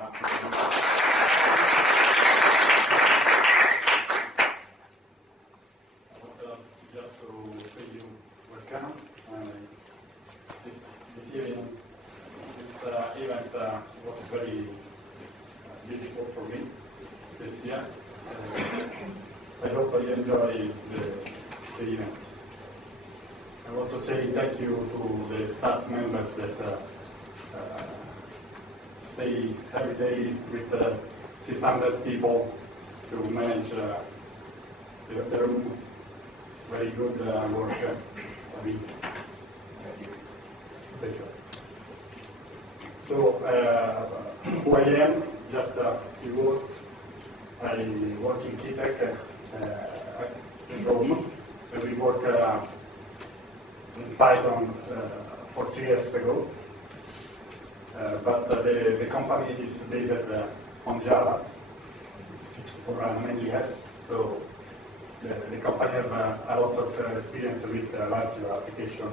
Just to say you welcome. This evening, this event was very beautiful for me this year. I hope you enjoy the event. I want to say thank you to the staff members that stay every day with 600 people to manage their very good work. So, who I am, just a few words. I work in Kitech in Rome. So we work in Python 40 years ago. But the company is based on Java for many years. So the company have a lot of experience with large application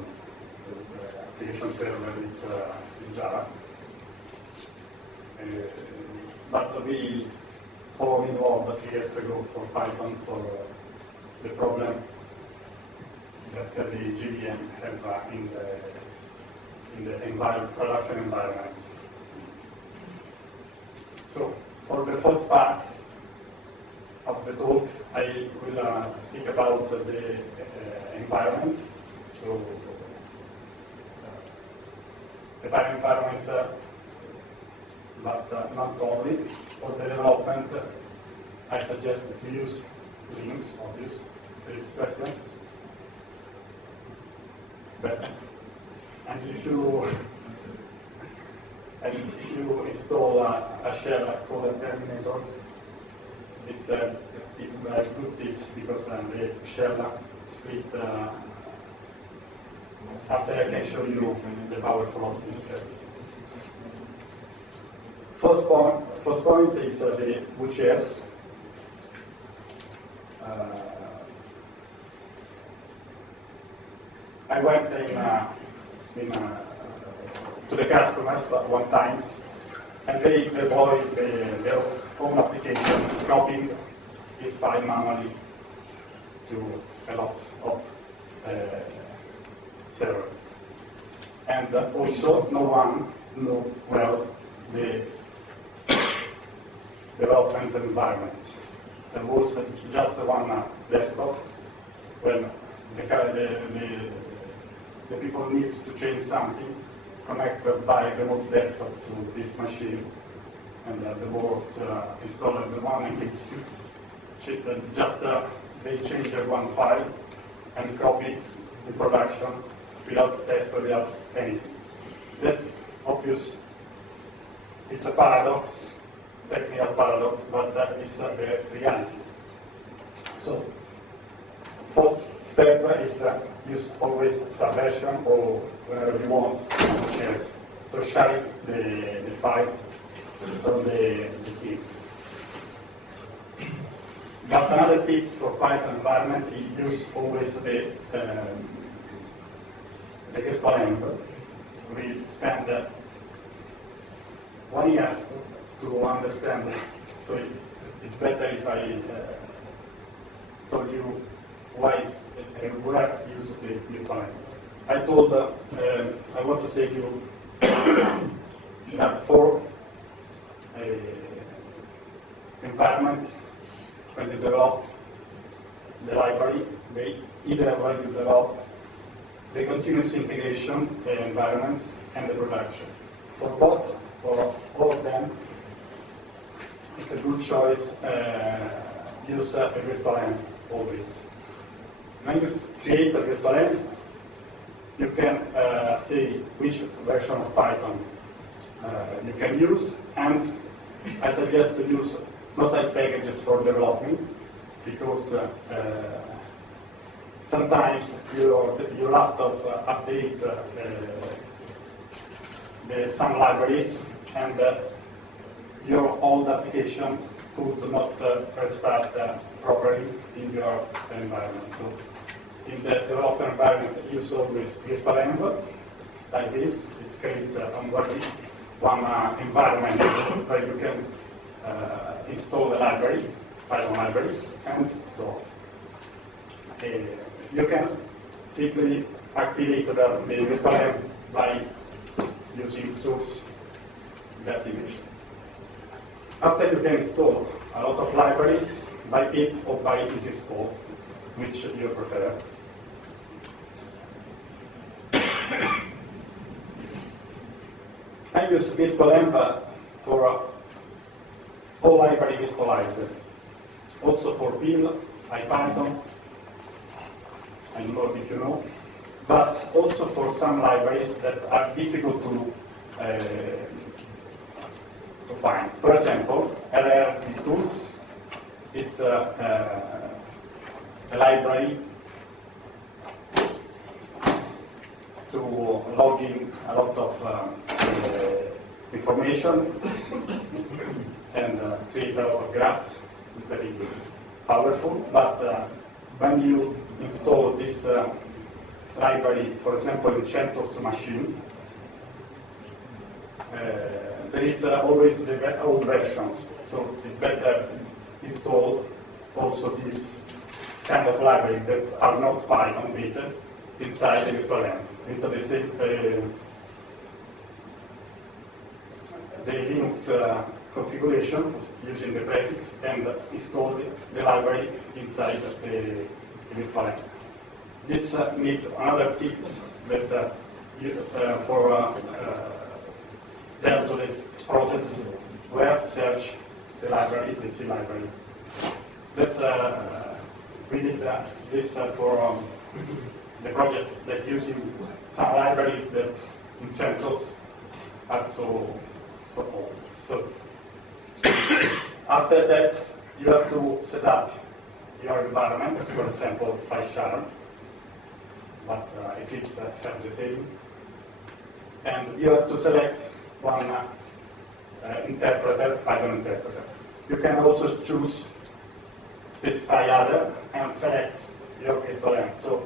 server is in Java. But we followed involved 3 years ago for Python for the problem that the JVM have in the production environments. So for the first part of the talk, I will speak about the environment. So the environment, but not only. For the development, I suggest to use Linux, obvious. There is questions. Better. And if you install a shell called terminators, it's good tips because the shell split. After I can show you the powerful of this shell. First point is the UCS. I went to the customers one time, and they deploy their own application, copying this file manually to a lot of servers. And also, no one knows well the development environment. There was just one desktop when the people needs to change something, connected by remote desktop to this machine, and the board installed the one and just they change one file and copy in production without test or without anything. That's obvious. It's a paradox, technical paradox, but that is the reality. So, first step is use always subversion or whenever you want, yes, to share the files from the team. But another tip for Python environment is use always the virtual env. We spend 1 year to understand, so it's better if I told you why and where to use the virtual env. I told, I want to say you have 4 environments when you develop the library. Either when you develop the continuous integration environments and the production. For both, for all of them, it's a good choice. Use a virtual env always. When you create a virtual env, you can say which version of Python you can use, and I suggest to use no-side packages for developing, because sometimes your laptop update some libraries, and your old application could not restart properly in your environment. So in the developer environment, use always virtual env, like this. It's created on body, one environment where you can install a library, Python libraries, and so on. You can simply activate the virtual env by using source that image. After you can install a lot of libraries by pip or by easy install, which you prefer. I use virtualenv for all library virtualized. Also for Pil, IPython, I don't know if you know, but also for some libraries that are difficult to find. For example, LR tools is a library to log in a lot of information and create a lot of graphs. Very powerful, but when you install this library, for example, in CentOS machine, there is always the old versions, so it's better install also this kind of library that are not Python based inside the virtualenv with the same the Linux configuration using the prefix and install the library inside the virtualenv. This needs another tips that for deal to the process where search the library, the C library. That's we did this for the project that using some library that in CentOS are so old. So after that, you have to set up your environment, for example, PyCharm, but Eclipse have the same. And you have to select one interpreter, Python interpreter. You can also choose, specify other, and select your virtualenv. So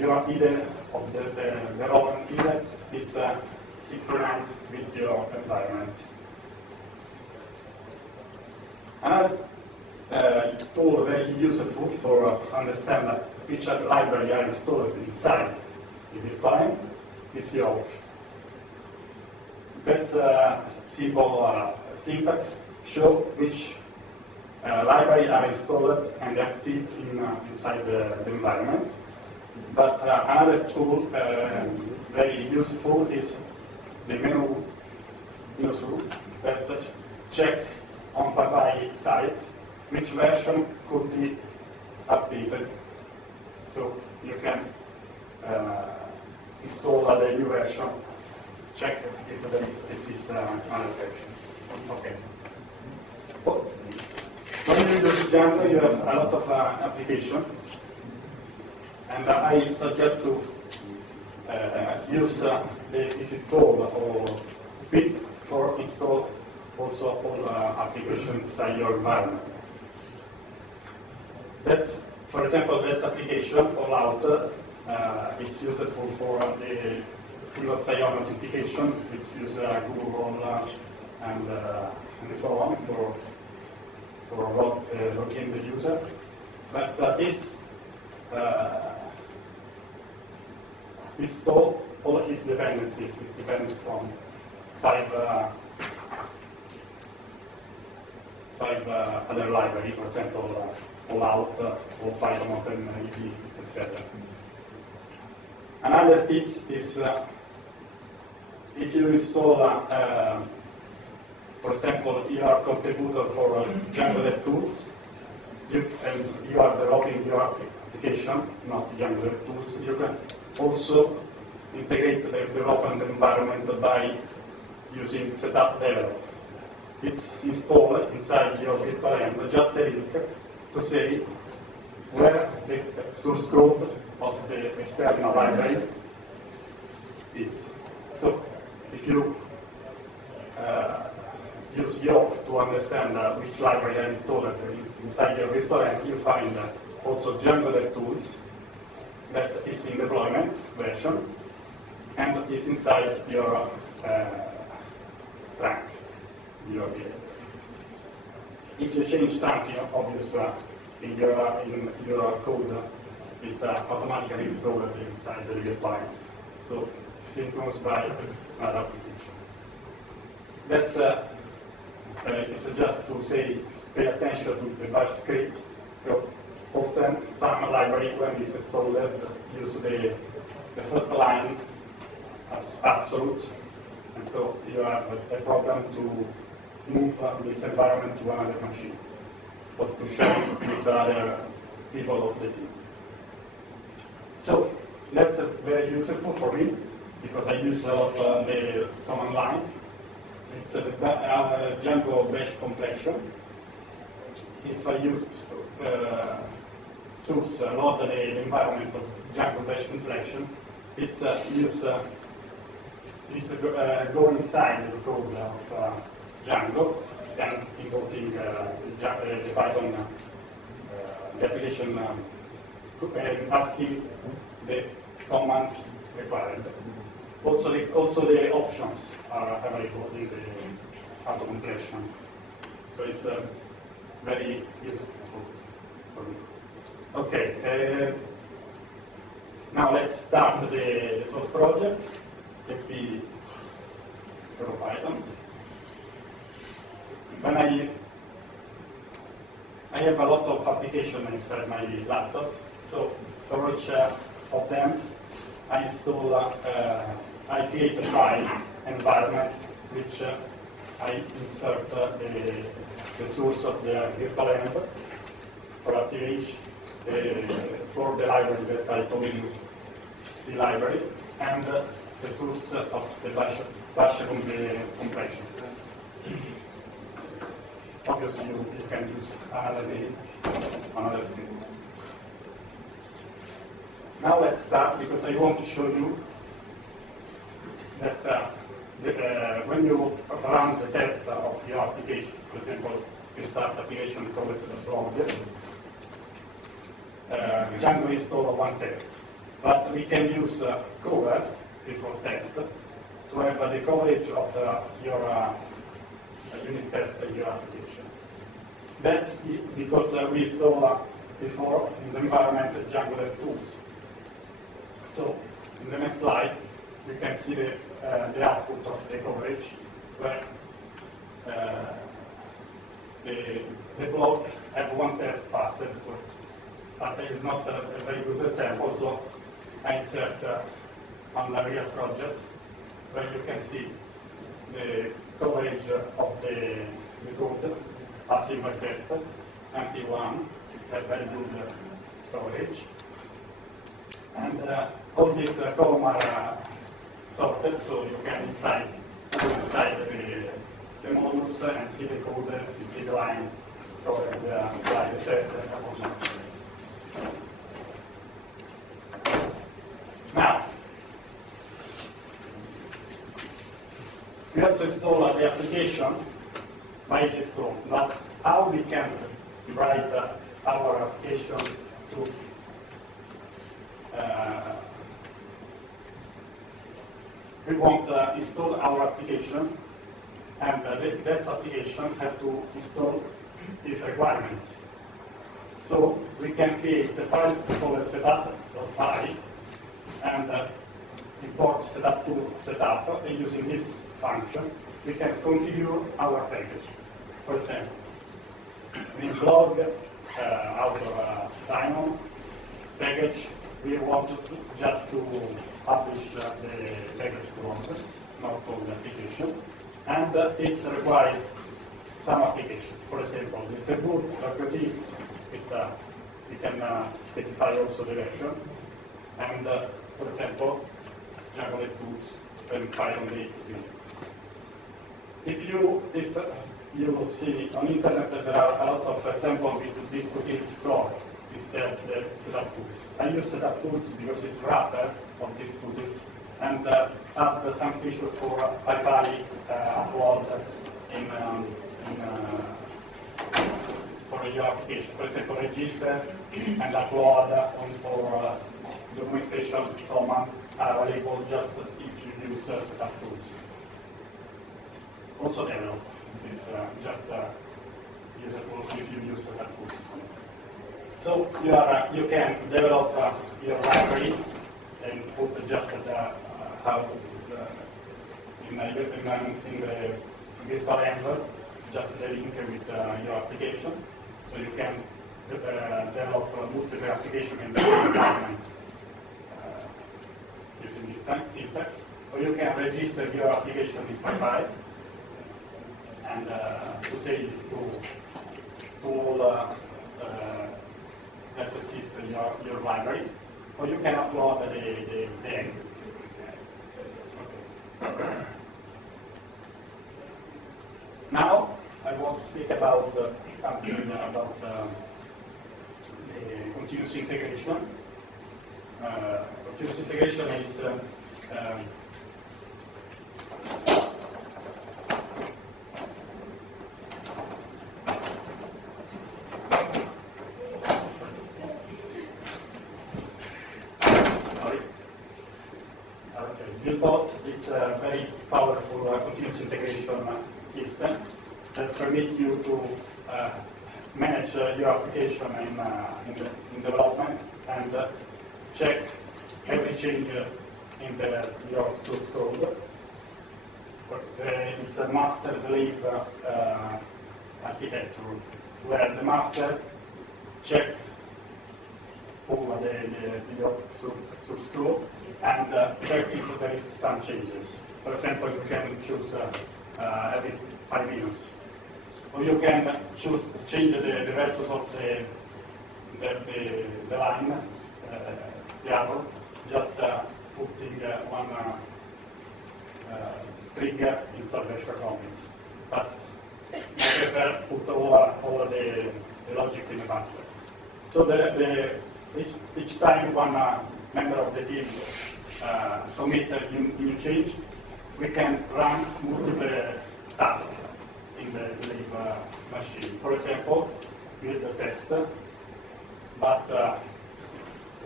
your IDE of the role IDE is synchronized with your environment. Another tool very useful for understand which library are installed inside the virtualenv is Yoke. That's a simple syntax show which library are installed and active inside the environment. But another tool very useful is the menu tool that check on PyPy site which version could be updated. So you can install the new version, check if there exists another version. Okay. When you use Django, you have a lot of application, and I suggest to use this install or pip for install also all applications inside your environment. That's, for example, this application all out is useful for the single sign-on authentication, which use Google and so on for logging the user. But this install all his dependencies. It's dependent from five other libraries, for example, all out, all Python open, ED, etc. Another tip is if you install, for example, you are contributor for Django tools, and you are developing your application, not Django tools, you can also integrate the development environment by using setup develop. It's installed inside your virtualenv, just a link to say where the source code of the external library is. So if you use Yoke to understand which library are installed inside your virtualenv, you find also Django tools that is in deployment version, and it's inside your trunk. If you change something obvious in your code, it's automatically installed inside the EuroPython. So synchronous by another application. That's it's just to say, pay attention to the bash script. Often some library, when it's installed, use the first line as absolute, and so you have a problem to move this environment to another machine, or to share with the other people of the team. So that's very useful for me, because I use a lot the command line. It's a Django bash completion. If I use source load the environment of Django bash completion, it go inside the code of Django and invoking the Python the application asking the commands required. Also the options are available in the auto completion. So it's very useful for me. Okay, now let's start the first project, EuroPython. When I have a lot of applications inside my laptop, so for each of them I install I create a file environment which I insert the source of the virtual env for activation for the library that I told you, C library, and the source of the bash completion. Obviously, you can use another script. Now let's start, because I want to show you that when you run the test of your application, for example, you start application called the blog, Django install one test, but we can use cover before test to have the coverage of your unit test in your application. That's because we install before in the environment Django tools. So in the next slide, you can see the output of the coverage, where the block have one test passed. So that is not a very good example. So I insert on a real project where you can see the coverage of the code passing by test, MP1, it has very good coverage. And all these columns are sorted, so you can go inside the modules and see the code, and see the line covered by the test and the object. Now, we have to install the application by its install, but how we can write our application to we want to install our application, and that application has to install these requirements. So we can create a file called setup.py and import setup, and using this function we can configure our package. For example, in blog outdoor dynamo package, we want just to publish the package code, not all the application, and it's required some application. For example, distribute docx, we can specify also the version, and for example, Django tools and Python the If you see on internet that there are a lot of examples with these tools core, instead the setup tools. I use setup tools because it's wrapper of these tools, and add some feature for pipali upload for your application. For example, register and upload for documentation command are available just as if you use setup tools. Also develop is just useful if you use setup tools. So you can develop your library and put just how in the virtual env, just the link with your application. So you can develop multiple applications in the same environment using this syntax. Or you can register your application in Pi and to say to all that exists in your library. Or you can upload the egg. Okay. Now I want to speak about something about the continuous integration. Continuous integration is Buildbot is a very powerful continuous integration system that permits you to manage your application in development and check every change in your source code. It's a master-slave architecture where the master checks all your source code and check if there is some changes. For example, you can choose every 5 minutes. Or you can choose to change the values of the line, the arrow, just putting one trigger inside the comments. But I prefer to put all the logic in the master. So each time one member of the team commit a new change, we can run multiple tasks in the slave machine. For example, build a test, but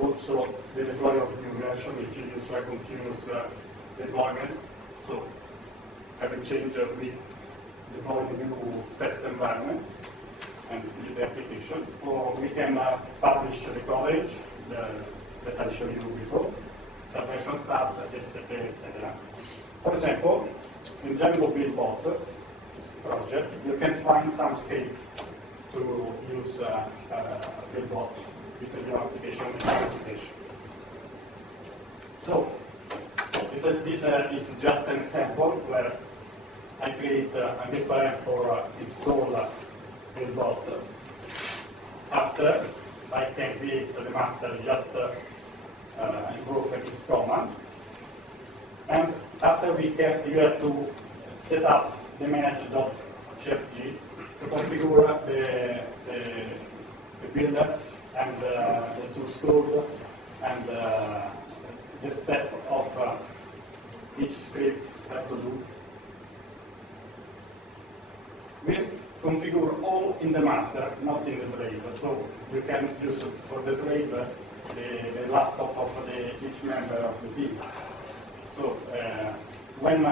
also the deploy of new version if you use a continuous deployment. So every change we deploy a new test environment and build the application. Or we can publish the coverage that I showed you before, subversion start, etc., etc. For example, in Django Buildbot project, you can find some script to use Buildbot with your application. So, this is just an example where I create a virtual for install Buildbot. After, I can create the master just invoke this command. And after you have to set up the manage.chfg to configure the builders and the source code and the step of each script have to do. We configure all in the master, not in the slave. So you can use for the slave the laptop of each member of the team. So when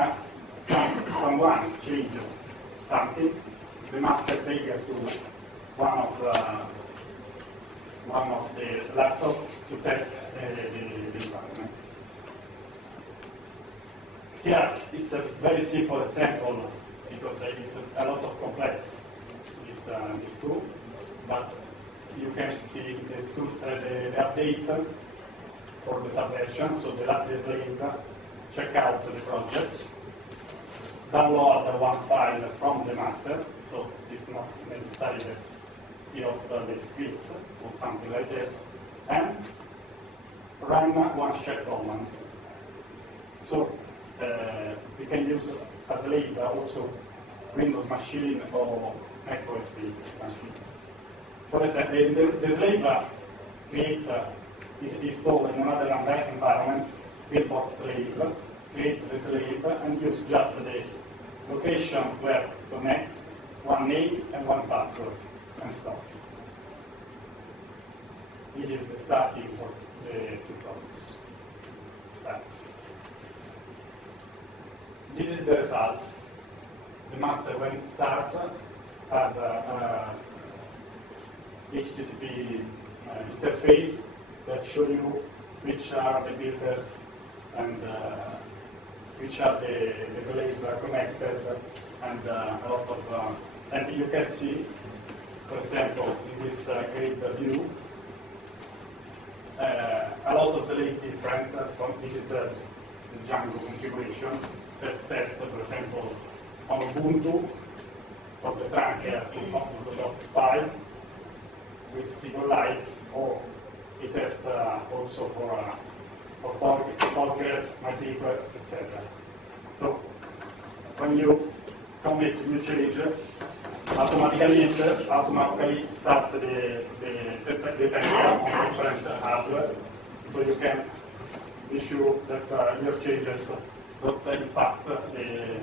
someone changes something, the master trigger to one of the laptop to test the environment. Here it's a very simple example because it's a lot of complexity this tool, but you can see the update for the subversion, so the slave check out the project, download one file from the master, so it's not necessary that he install the scripts or something like that, and run one shell command. So we can use as slave also Windows machine or Mac OS X machine. For example, the slave is installed in another environment, Buildbot slave, create the slave, and use just the location where connect, one name and one password, and stop. This is the starting for the two projects. start. This is the result. The master, when it starts, have HTTP interface that show you which are the builders and which are the relays that are connected, and a lot of and you can see, for example, in this grid view, a lot of relays different from this is the Django configuration that tests, for example, on Ubuntu for the tracker to 5 with SQLite, or it tests also for Postgres, MySQL, etc. So when you commit new change, automatically start the tester on different hardware, so you can be sure that your changes don't impact the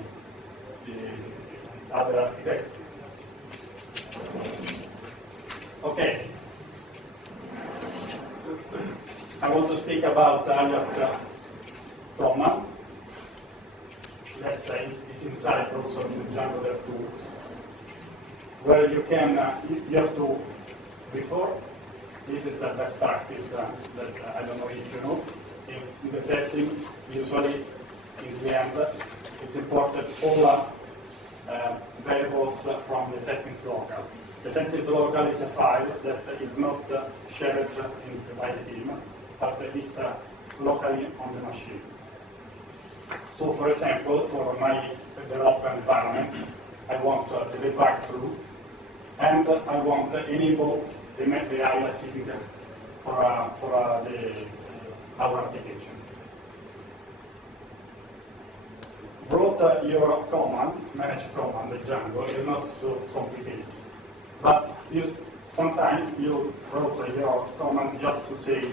other architecture. Okay. I want to speak about alias command. Let's say it's inside also in the Django Dev tools, where you can, you have to, before, this is a best practice that I don't know if you know, in the settings, usually in the end, it's important all variables from the settings local. The settings local is a file that is not shared by the team, but is locally on the machine. So, for example, for my development environment, I want the debug through, and I want to enable the aliasing for our application. Wrote your command, manage command with Django is not so complicated, but sometimes you wrote your command just to say,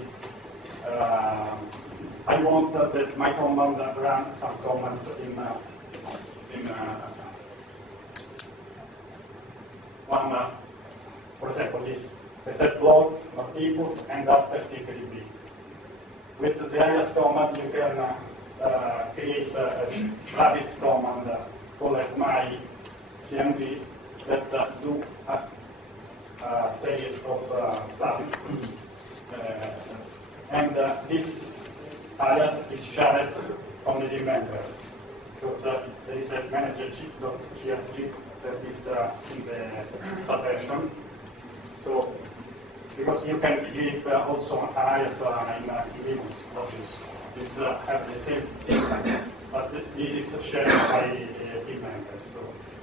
I want that my command run some commands in one, for example, this reset log, not input, and after CKDB. With the alias command, you can create a rabbit command called my CMD that do a series of static. And this alias is shared on the team members, because there is a manager git.grg that is in the subversion. So, because you can create also an alias in Linux, this have the same syntax, but this is shared by team members, so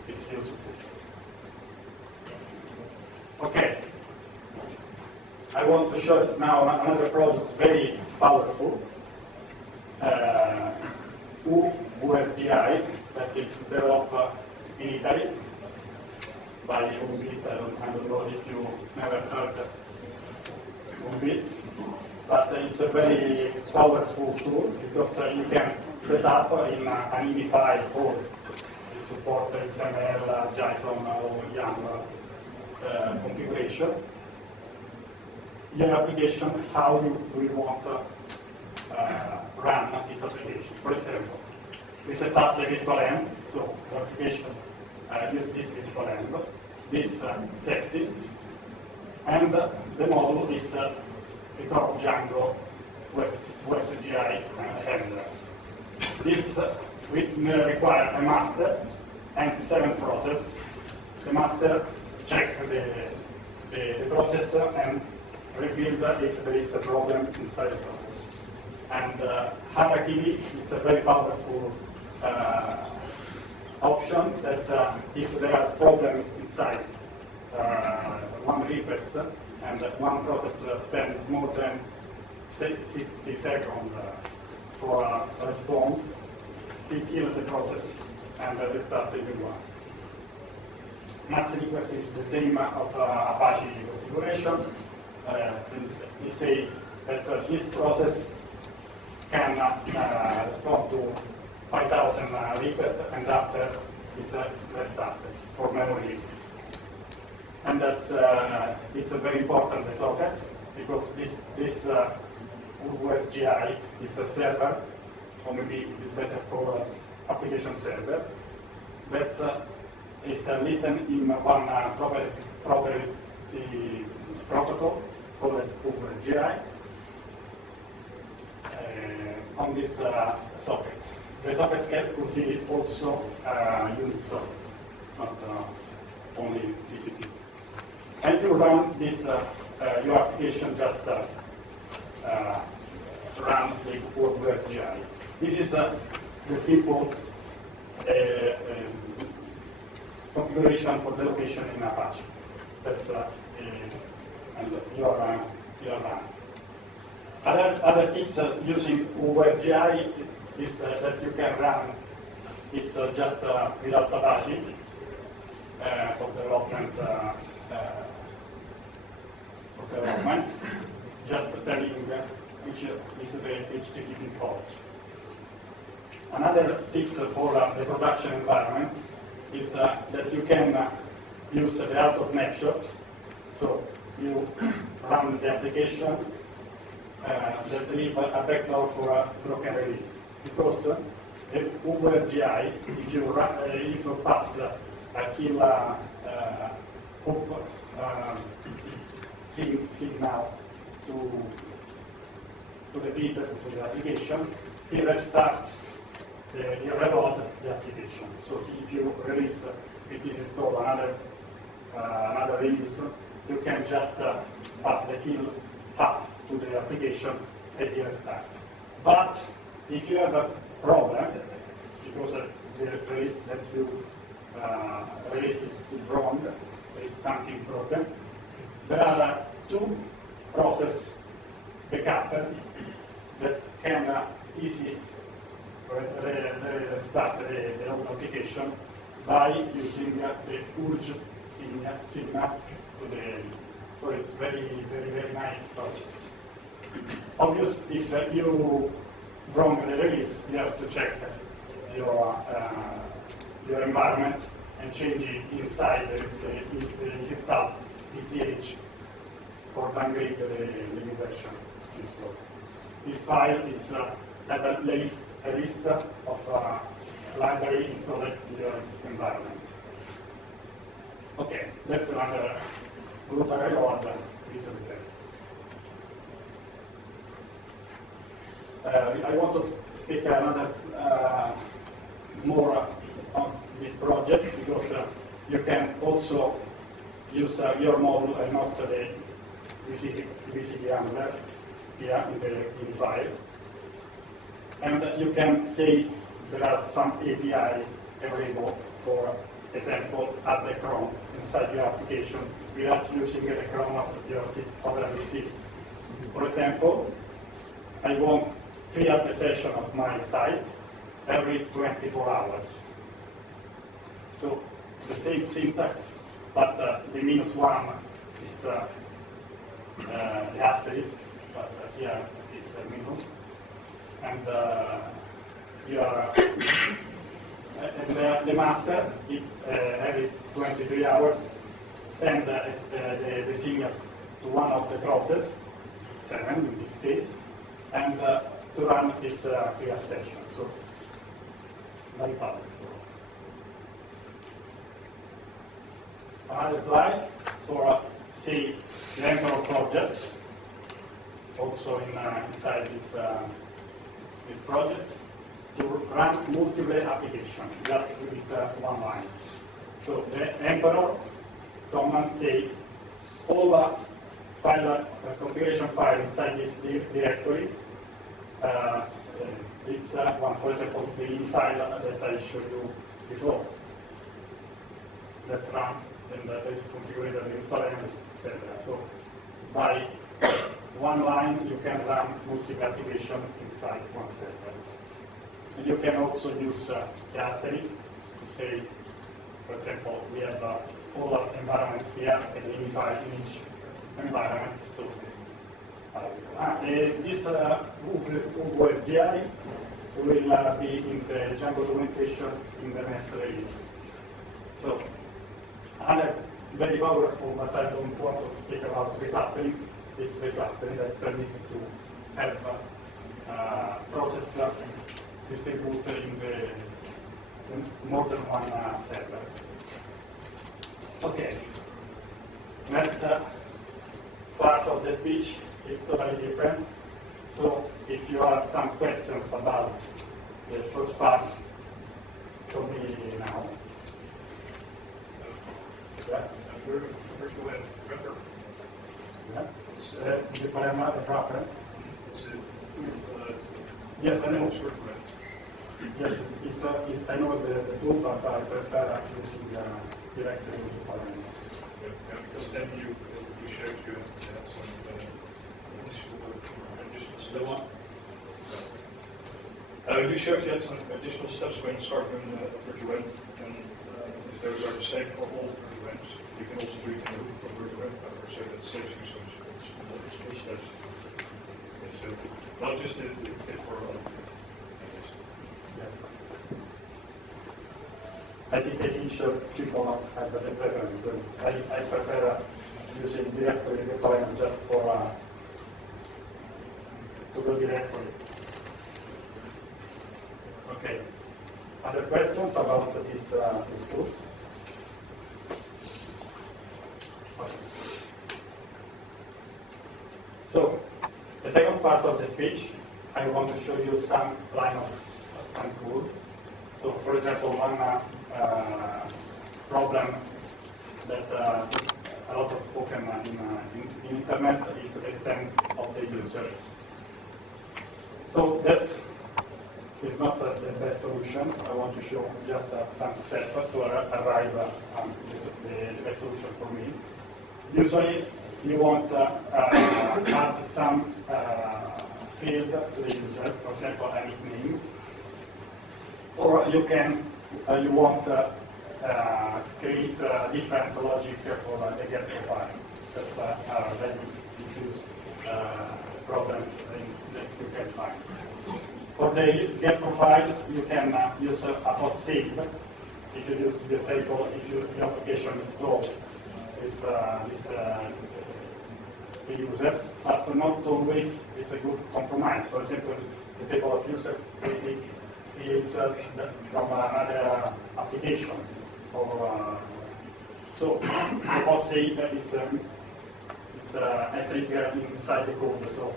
it's useful. Okay. I want to show now another project very powerful, USGI, that is developed in Italy by Ubit. I don't know if you never heard Ubit, but it's a very powerful tool because you can set up in an INI file code. It supports XML, JSON, or YAML configuration. Your application, how you want to run this application. For example, we set up the virtual env, so the application use this virtual env, this settings, and the module is the core of Django USGI handler. This will require a master and 7 processes. The master check the process and reveal if there is a problem inside the process. And hierarchy is a very powerful option that if there are problems inside one request and one process spends more than 60 seconds for a response, we kill the process and restart the new one. Max request is the same of Apache configuration. We say that this process can respond to 5,000 requests and after is restarted for memory leak. And that's it's a very important socket because this USGI is a server or maybe it's better called application server, that is listed in one property protocol called OpenGI on this socket. The socket could be also unit socket, not only TCP. And you run this, your application just run the OpenGI. This is the simple configuration for the location in Apache. That's and your run. Other tips using OpenGI is that you can run. It's just without Apache for development. Just telling which is the HTTP port. Another tips for the production environment is that you can use the auto snapshot. So you run the application that leave a backlog for a broken release. Because OpenGI, if you pass a kill signal to the people, to the application, it restarts, you reload the application. So if you release, it is installed another release, you can just pass the kill up to the application and it restarts. But if you have a problem, because the release that you released is wrong, there is something broken, there are two process backup that can easily restart the old application by using the urge signal to the. So it's very nice project. Obviously, if you wrong the release, you have to check your environment and change it inside the install DTH for downgrade the new version. This file is a list of library installed in your environment. Okay, that's another root array or the little bit. I want to speak another more on this project because you can also use your module and not the VCD handler here in the file. And you can say there are some API available for example, add the cron inside your application without using the cron of your operating system. For example, I want to clear the session of my site every 24 hours. So the same syntax, but the -1 is the asterisk, but here it's a minus. And the master, every 23 hours, send the signal to one of the process, 7 in this case, and to run this clear session. So, very powerful. Another slide for, say, the Django project, also inside this project, to run multiple applications, just with one line. So the Emperor command say all file configuration file inside this directory. It's one, for example, the file that I showed you before. That run and that is configured in parent, etc. So by one line you can run multiple applications inside one server. And you can also use the asterisk to say, for example, we have all environment here and unify in each environment. So this OpenGI will be in the Django documentation in the next release. So another very powerful, but I don't want to speak about reclustering. It's reclustering that permits to have process distribute in more than one server. Okay. Next part of the speech is totally different. So if you have some questions about the first part, for me now. Yeah. Virtual render. Yeah. The parameter the proper. It's Yes, I know. short render. Yes, I know the tool, but I prefer using directly with parameters. Yeah, because then you showed you had some additional steps. You showed you had some additional steps when you start in virtual render, and if those are the same for all virtual renders, you can also do it in the root for virtual render, so that saves you some small steps. Okay, so not just the tip for Yes. I think that each people have a preference. I prefer using directory deployment just for to go directly. Okay. Other questions about these tools? So, the second part of the speech, I want to show you some line of some code. So, for example, one problem that a lot of spoken in internet is the stem of the users. So that's not the best solution. I want to show just some steps to arrive at the best solution for me. Usually, you want to add some field to the user, for example, a nickname, or you want to create different logic for the get profile. That's very diffuse problems that you can find. For the get profile, you can use a post save. If you use the table, if your application installed the users, but not always is a good compromise. For example, the table of user will take the user from another application. So the post save is a trigger inside the code. So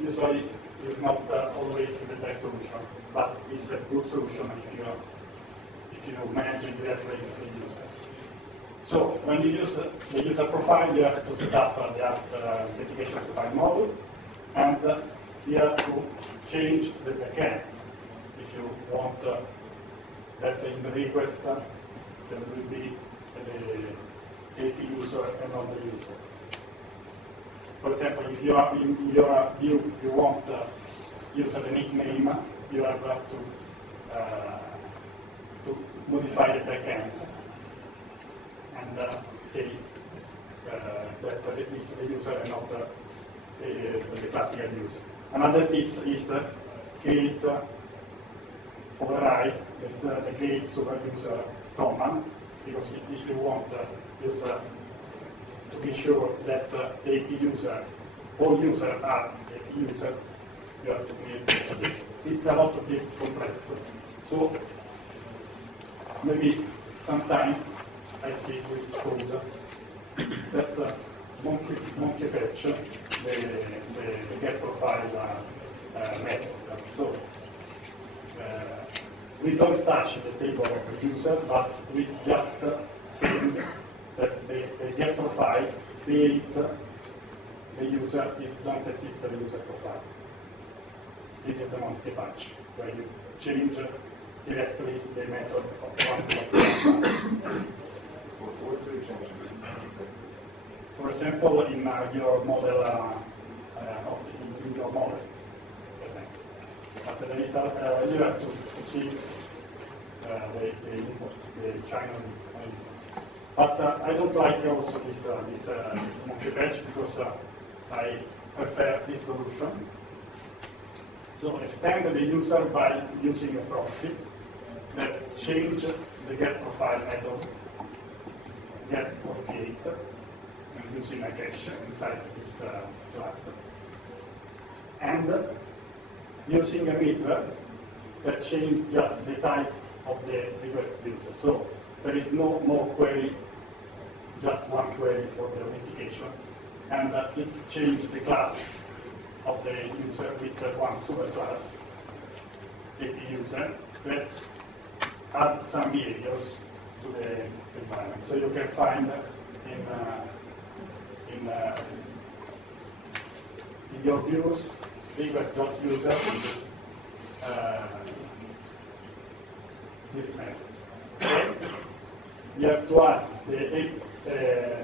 usually it's not always the best solution, but it's a good solution if you manage it directly with the users. So when you use the user profile, you have to set up the authentication profile module, and you have to change the backend if you want that in the request there will be the AP user and not the user. For example, if you are in your view, you want use the nickname, you have to modify the backends and say that it is the user and not the classical user. Another tip is create override the create super user command, because if you want user to be sure that the AP user, all users are AP user, you have to create this. It's a lot of bit complex. So maybe sometime I see this code that monkey fetch the get profile method. So we don't touch the table of the user, but we just saying that the get profile create the user if don't exist the user profile. This is the monkey patch, where you change directly the method of one. What do you change? For example, in your model in your model, but there is you have to see the input, the channel. But I don't like also this monkey patch, because I prefer this solution. So extend the user by using a proxy that change the get profile method, get or create, and using a cache inside this class. And using a mid that change just the type of the request user. So there is no more query, just one query for the authentication, and it's changed the class of the user with one superclass, AT user, that add some behaviors to the environment. So you can find in your views request.user these methods. Okay? You have to add the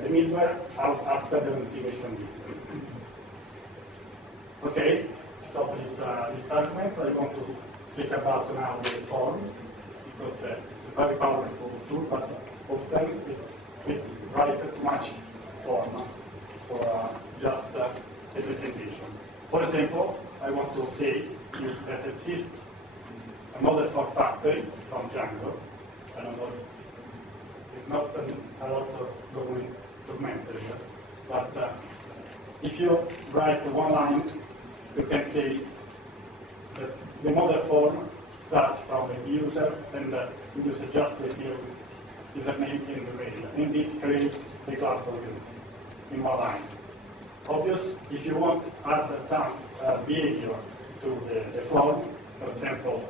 middleware out after the authentication. Okay, stop this argument. I want to speak about now the form, because it's a very powerful tool, but often it's write too much form for just a presentation. For example, I want to say that exists a model for factory from Django. I don't know, it's not a lot of documented here, but if you write one line, you can say that the model form starts from the user, and the user just the username in the mail, and it creates the class for you in one line. Obvious, if you want to add some behavior to the form, for example,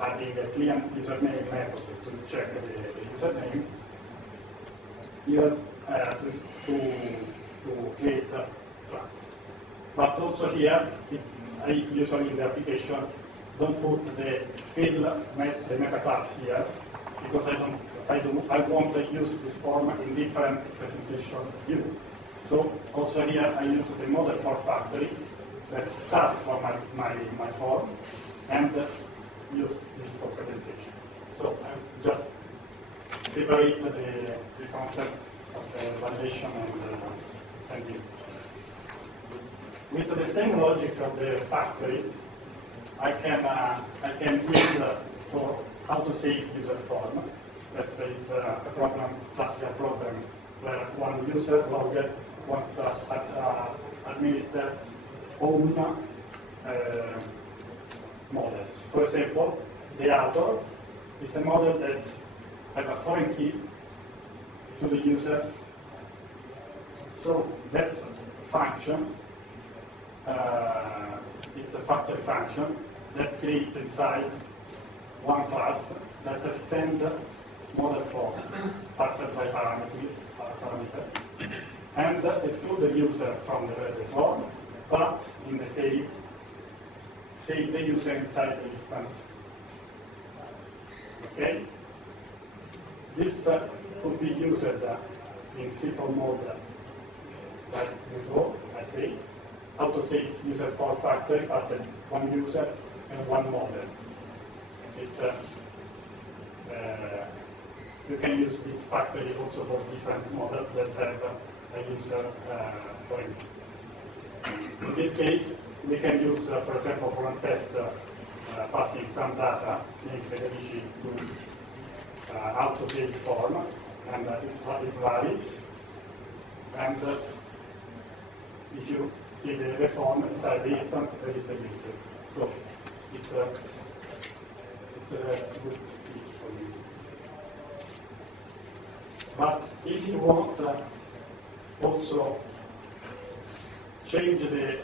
adding a client username method to check the username, you have to create a class. But also here, I usually in the application don't put the fill the meta class here, because I want to use this form in different presentation view. So also here I use the model for factory that starts from my form and use this for presentation. So I just separate the concept of the validation and the with the same logic of the factory, I can use for how to save user form. Let's say it's a problem, classical problem, where one user logged wants to administer own models. For example, the author is a model that has a foreign key to the users. So that's function. It's a factory function that creates inside one class that extends model form, parsed by parameter, and exclude the user from the form, but in the save the user inside the instance. Okay? This could be used in simple mode, like before, I say. How to say user for factory as one user and one model. It's you can use this factory also for different models that have a user for it. In this case, we can use, for example, for a test, passing some data in Federici to auto-save form, and it's valid. And if you see the form inside the instance, there is a user. So it's a good piece for you. But if you want also change the,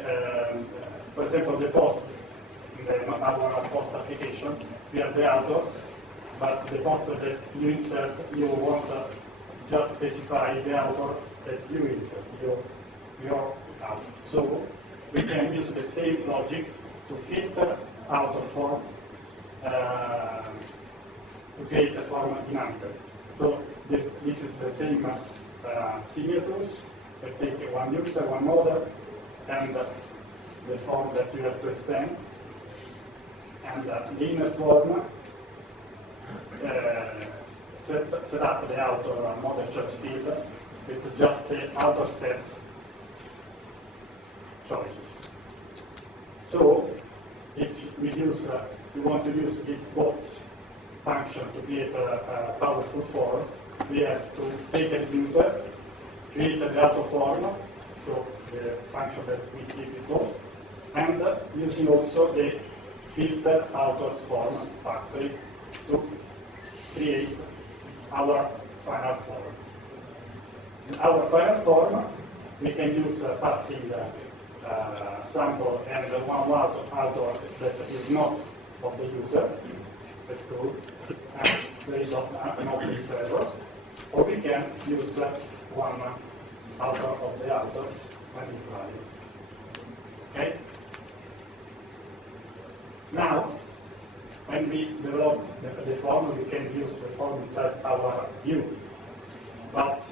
for example, the post in our post application, we have the authors, but the post that you insert, you want to just specify the author that you insert, your author. So we can use the same logic to filter author form to create a form in Anchor. So this is the same signatures that take one user, one model, and the form that you have to extend. And the inner form set up the author model choice field with just the author set choices. So if we want to use this bot function to create a powerful form, we have to take a user, create a auto form, so the function that we see before, and using also the filter authors form factory to create our final form. In our final form, we can use passing sample and one author that is not of the user. That's good. And there is not this error. Or we can use one author of the authors when it's valid. Okay? Now, when we develop the form, we can use the form inside our view. But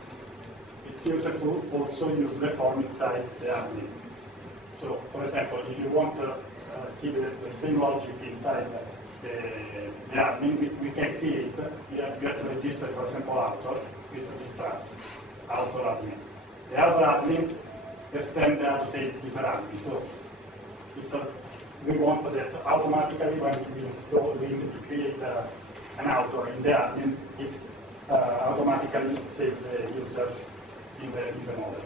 it's useful also use the form inside the admin. So, for example, if you want to see the same logic inside the admin, we can create, you have to register, for example, author with this class, author admin. The author admin extends to say user admin. So it's we want that automatically when we install, we create an author in the admin, it's automatically save the users in the model.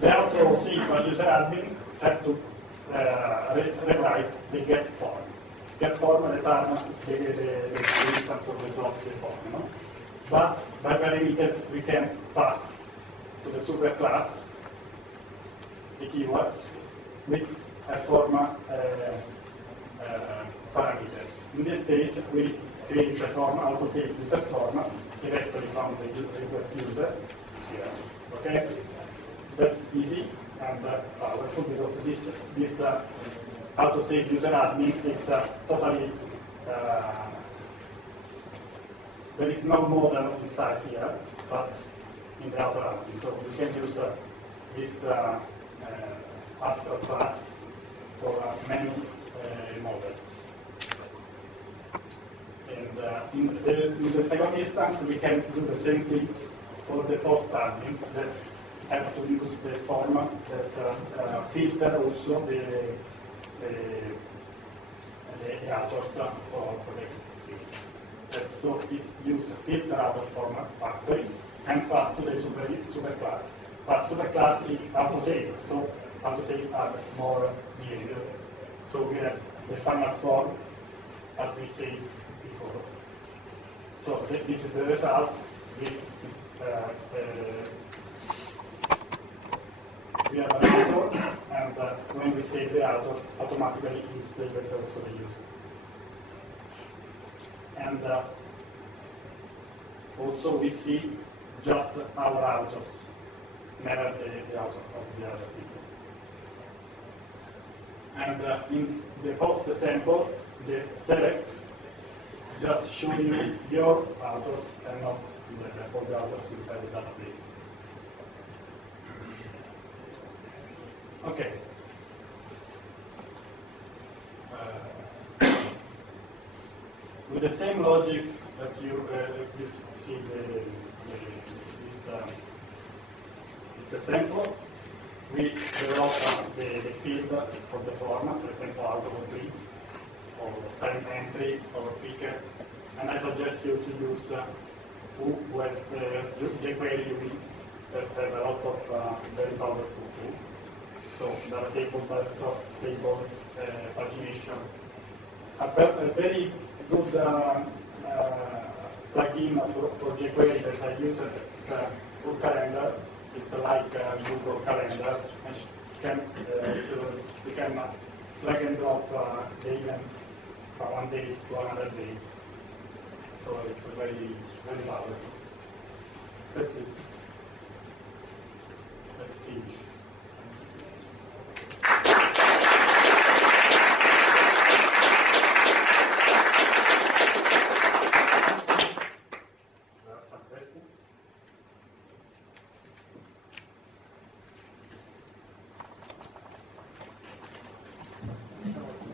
The author also, user admin, have to rewrite the get form. Get form returns the instance of the form. You know? But by parameters, we can pass to the superclass the keywords with a form parameters. In this case, we create the form autosave user form directly from the request user here. Okay, that's easy and powerful because this autosave user admin is totally there is no model inside here, but in the other admin. So we can use this abstract class for many models. And in the second instance, we can do the same things for the post admin that have to use the form that filter also the authors for the field. So it's use filter author form factory and pass to the superclass. But superclass is autosave, so autosave add more behavior. So we have the final form as we said before. So this is the result. We have an author, and when we save the authors, automatically it saves also the user. And also we see just our authors, never the authors of the other people. And in the post sample, the select just show you your authors and not all the authors inside the database. Okay. With the same logic that you see this example, we develop the field for the format, for example, auto complete, or time entry, or picker, and I suggest you to use jQuery that have a lot of very powerful tools. So there are table pagination. A very good plugin for jQuery that I use it's for calendar. It's like Google Calendar, and you can drag and drop the events from one date to another date. So it's very, very powerful. That's it. Let's finish.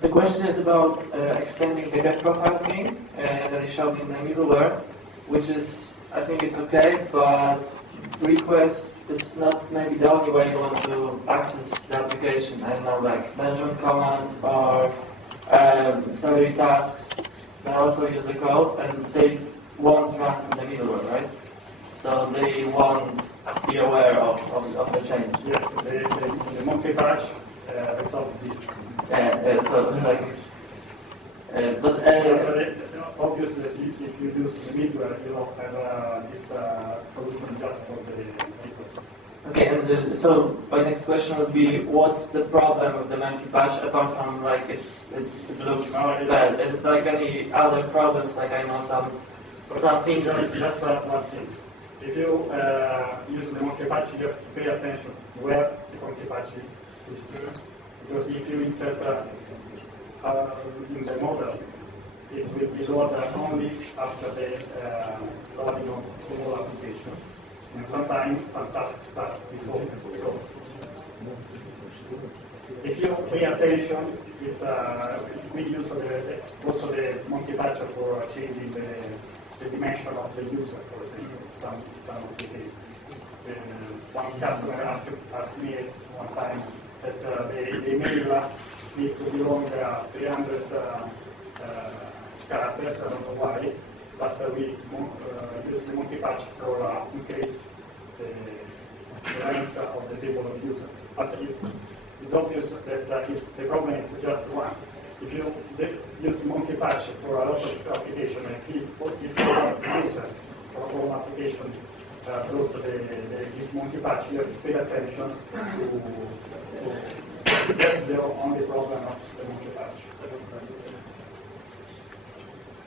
The question is about extending the get profile thing that is shown in the middleware, which is, I think it's okay, but request is not maybe the only way you want to access the application. I don't know, like management commands or salary tasks. They also use the code and they won't run in the middleware, right? So they won't be aware of the change. Yes, the monkey patch resolve this. So like, but Obviously, if you use the middleware, you don't have this solution just for the request. okay, and so my next question would be, what's the problem with the monkey patch apart from like it looks bad? Is it like any other problems? Like I know some things. Just one thing. If you use the monkey patch, you have to pay attention where the monkey patch is, because if you insert in the model, it will be loaded only after the loading of the whole application. And sometimes some tasks start before. So if you pay attention, it's we use also the monkey patcher for changing the dimension of the user, for example, some of the cases. One customer asked me one time that the email need to belong 300 characters, I don't know why, but we use the monkey patch for increase the length of the table of user. But it's obvious that the problem is just one. If you use monkey patch for a lot of applications, if you have users for all application through this monkey patch, you have to pay attention to that's the only problem of the monkey patch.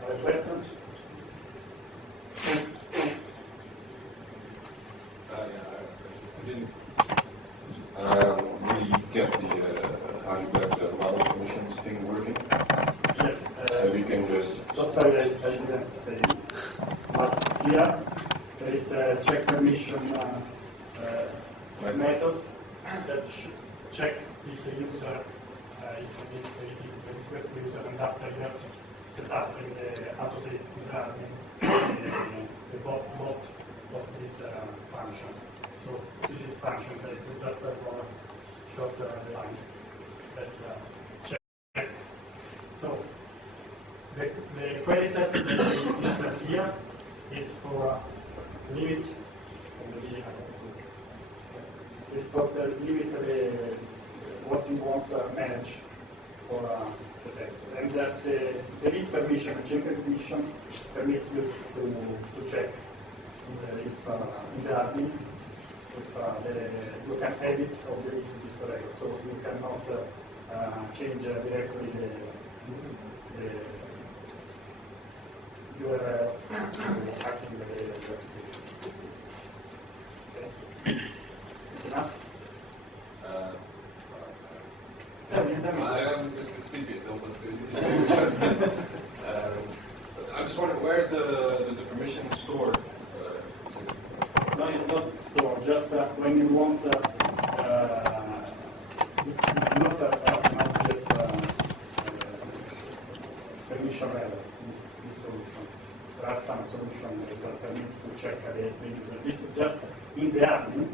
Other questions? I didn't really get how you got the model permissions thing working. Yes. We can just... Sorry, I didn't say. But here, there is a check permission method that should check if the user is the request user, and after you have to set up in the auto-save the bot of this function. So this is function that is just for a short line that check. So the query set that we use here is for limit what you want to manage for the text. And that the read permission and change permission permit you to check in the admin if you can edit or delete this record. So you cannot change directly the URL hacking the application. Okay. Is enough? I am a bit sleepy still, but I'm just wondering, where's the permission stored? No, it's not stored. Just when you want, it's not an object permission level. This solution. There are some solutions that permit to check the user. This is just in the admin.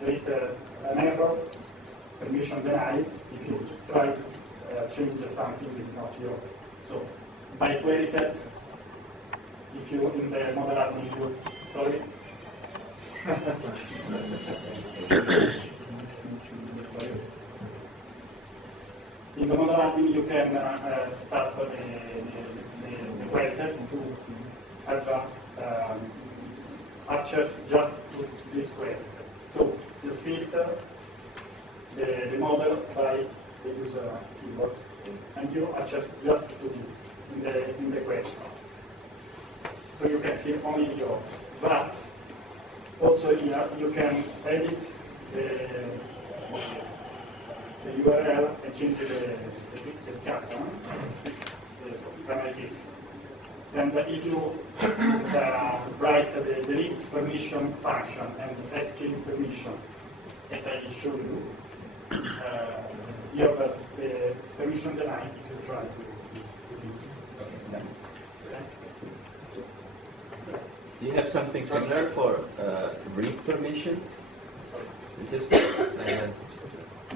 There is an error, permission denied, if you try to change something it's not yours. So by query set, if you in the model admin, sorry. In the model admin, you can start the query set to have access just to this query set. So you filter the model by the user keyboard, and you access just to this in the query. So you can see only yours. But also here you can edit the URL and change the character, the primary key. And if you write the delete permission function and SG permission, as I showed you, you have the permission denied if you try to use it. Do you have something similar for read permission?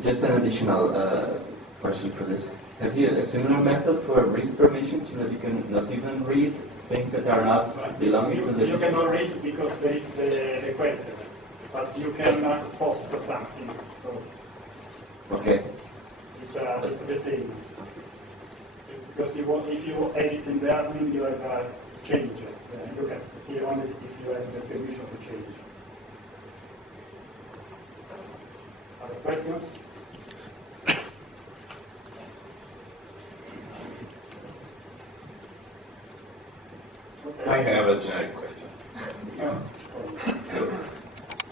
Just an additional question for this. Have you a similar method for read permission so that you can not even read things that are not belonging to the... You cannot read because there is the query set. but you can post something. So Okay. it's the same. Because if you edit in the admin, you have to change it. You can see only if you have the permission to change. Other questions? Okay. I have a generic question. So,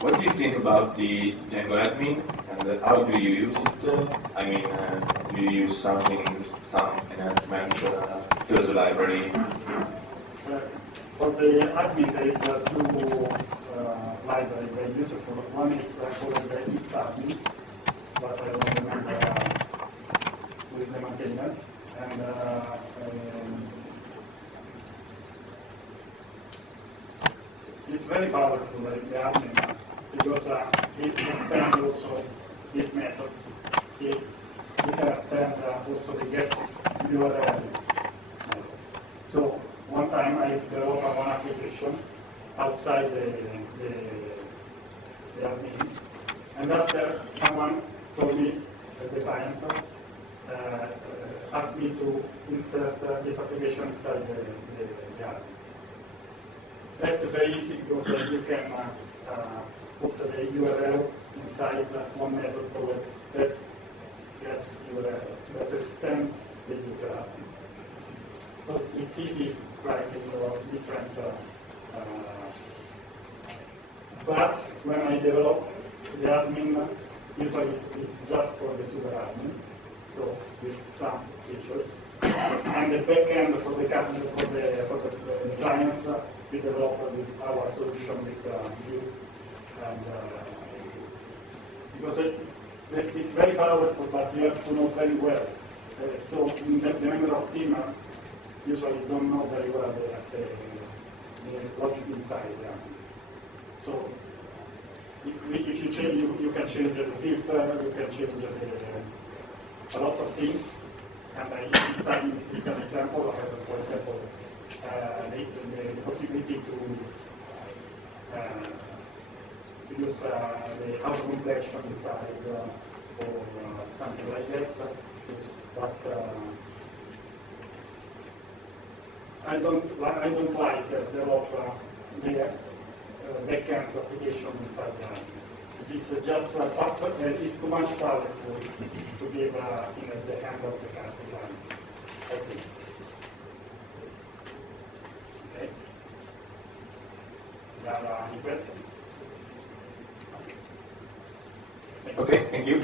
what do you think about the Django admin and how do you use it? I mean, do you use some enhancement to the library? For the admin, there is two libraries very useful. One is called the admin, but I don't remember who is the maintainer. And it's very powerful, like the admin, because it extends also these methods. It can extend also the get URL methods. So one time I developed one application outside the admin, and after someone told me that the client asked me to insert this application inside the admin. That's very easy because you can put the URL inside one method for that URL that extends the user admin. So it's easy writing different. But when I develop the admin, usually it's just for the super admin, so with some features. And the backend for the clients, we develop with our solution with Vue. And because it's very powerful, but you have to know very well. So the member of team usually don't know very well the logic inside the admin. So if you change, you can change the filter, you can change a lot of things. And inside this example, I have, for example, the possibility to use the auto completion inside or something like that. But I don't like develop the backend application inside the admin. It's just it's too much powerful to give in the hand of the clients. Okay. Okay. There are any questions? Okay, thank you.